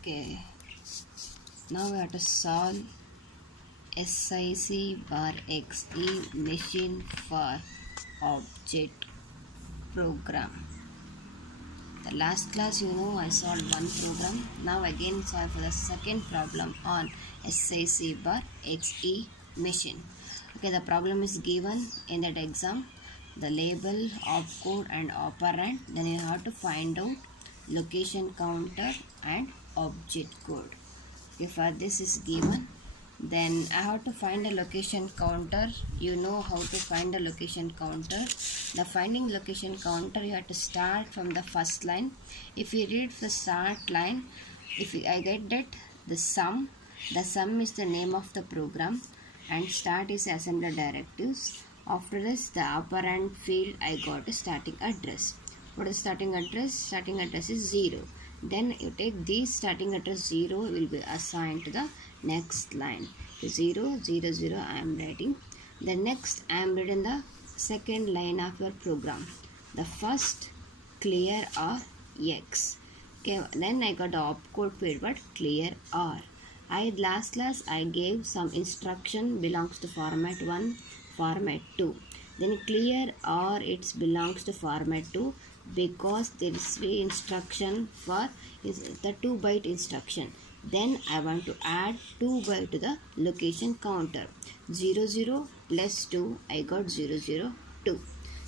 Okay, now we have to solve SICXE machine for object program. The last class I solved one program. Now again solve for the second problem on SICXE machine. Okay, the problem is given in that exam. The label, opcode and operand. Then you have to find out location counter and object code. If this is given, then I have to find a location counter. You know how to find a location counter. The finding location counter, you have to start from the first line. If you read the start line, I get that the sum is the name of the program and start is assembler directives. After this, the operand field, I got a starting address. What is starting address? Starting address is 0. Then you take this starting address 0 will be assigned to the next line. 0, 0, 0 I am writing. The next I am writing the second line of your program. The first clear R X. Okay, then I got the opcode field, but clear R. Last class I gave some instruction belongs to format 1, format 2. Then clear R it belongs to format 2 because there is the instruction for the 2-byte instruction. Then I want to add 2 byte to the location counter. 0, 0 plus 2, I got 0, 0, 2.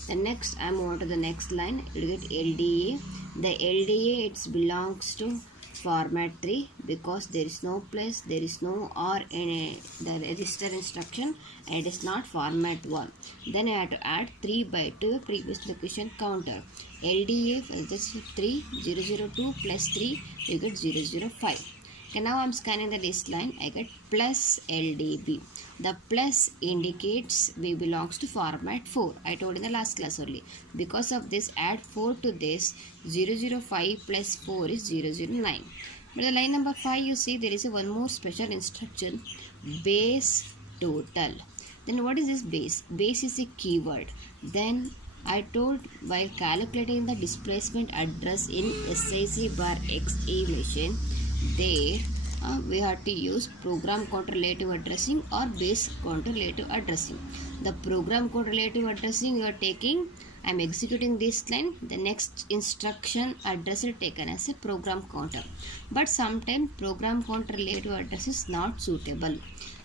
The next I move on to the next line. You will get LDA. The LDA it belongs to format 3 because there is no place, there is no R in the register instruction and it is not format 1. Then I have to add 3 byte to the previous location counter. LDA is 3, 0, 0, 2 plus 3, you get 0, 0, 5. Okay, now I am scanning the list line. I get plus LDB. The plus indicates we belongs to format 4. I told in the last class only. Because of this, add 4 to this. 005 plus 4 is 009. But the line number 5, you see there is one more special instruction. Base total. Then what is this base? Base is a keyword. Then I told while calculating the displacement address in SICXE machine, there we have to use program counter relative addressing or base counter relative addressing. The program counter relative addressing you are taking, I am executing this line, the next instruction address is taken as a program counter. But sometimes program counter relative address is not suitable.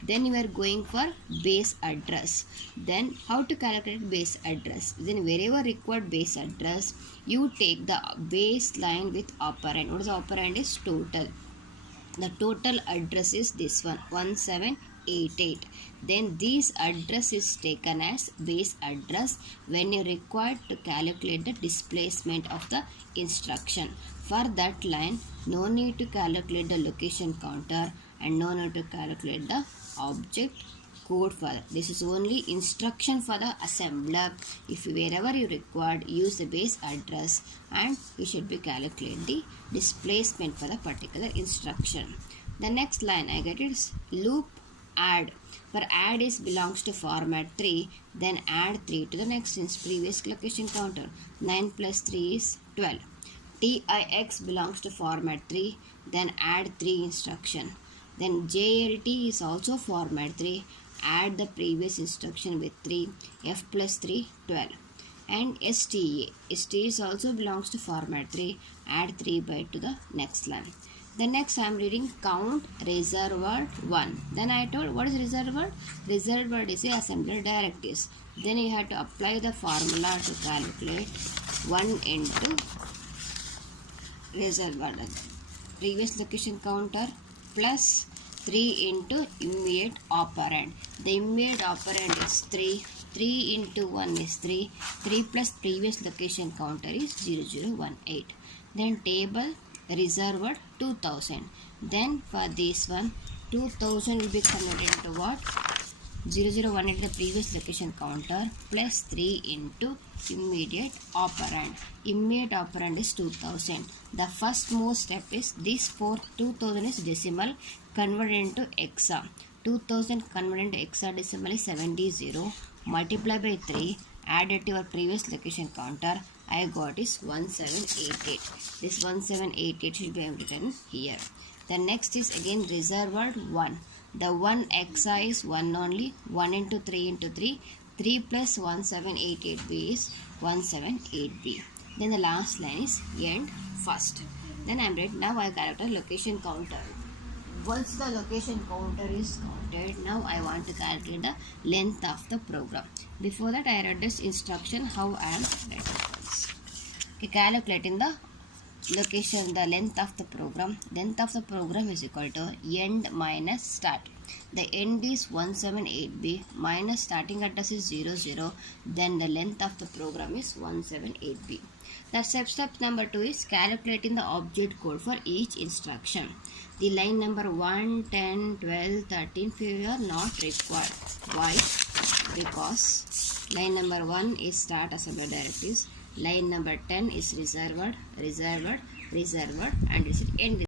Then you are going for base address. Then how to calculate base address? Then wherever required base address, you take the base line with operand. What is the operand? Is total. The total address is this one, 1788. Then this address is taken as base address when you require to calculate the displacement of the instruction. For that line, no need to calculate the location counter and no need to calculate the object code for that. This is only instruction for the assembler. If wherever you required, use the base address and you should be calculate the displacement for the particular instruction. The next line I get is loop add. For add is belongs to format 3, then add 3 to the next previous location counter. 9 plus 3 is 12. TIX belongs to format 3, then add 3 instruction. Then JLT is also format 3. Add the previous instruction with 3. F plus 3, 12. And STA. STA is also belongs to format 3. Add 3 byte to the next line. The next I am reading count reserved 1. Then I told what is reserved word? Reserved word is a assembler directives. Then you have to apply the formula to calculate 1 into reserved word. Previous location counter plus 3 into immediate operand. The immediate operand is 3. 3 into 1 is 3. 3 plus previous location counter is 0018. Then table reserved 2000. Then for this one, 2000 will be converted into what? 001 into the previous location counter plus 3 into immediate operand. Immediate operand is 2000. The first most step is this 2000 is decimal converted into hexa. 2000 converted into hexadecimal is 70. Multiply by 3. Add it to your previous location counter. I got is 1788. This 1788 should be written here. The next is again reserved 1. The 1 XI is 1 only. 1 into 3 into 3. 3 plus 1788b is 178b. Then the last line is end first. Then I am ready. Now I calculate location counter. Once the location counter is counted, now I want to calculate the length of the program. Before that, I read this instruction how I am writing this. Okay, calculating the location, the length of the program. Length of the program is equal to end minus start. The end is 178b minus starting address is 00. Then the length of the program is 178b. The step number 2 is calculating the object code for each instruction. The line number 1, 10, 12, 13, 15 are not required. Why? Because line number 1 is start assembly directives. Line number 10 is reserved, and this is end.